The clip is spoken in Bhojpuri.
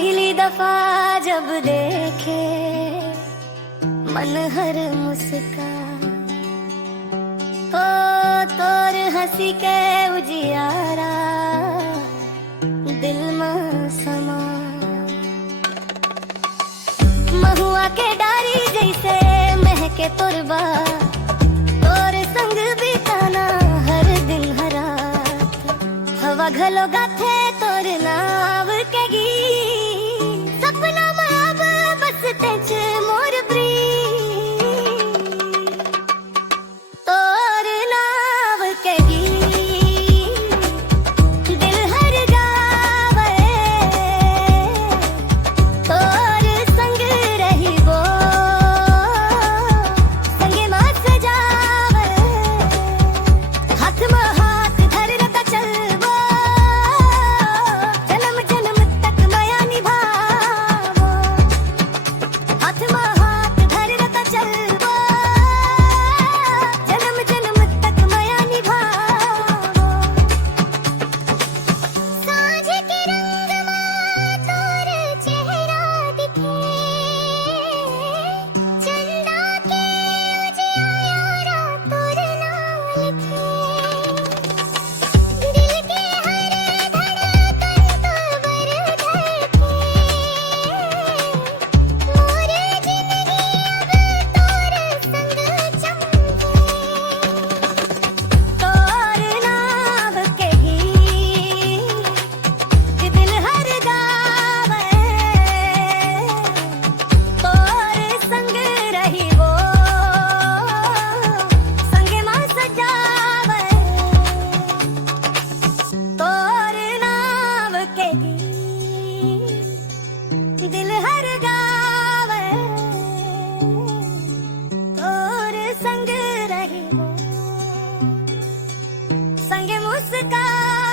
पहली दफा जब देखे मन हर मुस्का ओ तोर हंसी के उजियारा दिल में समा महुआ के डारी जैसे महके तुरबा तोर संग बिताना हर दिन हर रात हवा घलो गाथे तोर नाव के गीत सपना में अब बस तेज मोर प्रीत तोर नाव के गीत दिल हर गावे तोर संग रही वो संगे मां सजावे हाथ में हाथ धर रता चलवो जन्म जन्म तक माया निभावो हाथ में हाथ धर रता चलवो जन्म जन्म तक माया निभावो सांझ के रंग में तोर चेहरा दिखे चंदा के उजियारा तोर नाम लिखे दिल के हर धड़कन तोर धड़के मोर जिंदगी अब तोर संग चमके तोर नाम के गीत दिल हर गावे तोर संग रही वो संगे मां सजावे तोर नाम के गीत दिल हर गावे तोर संग रही वो संगे मुस्कावे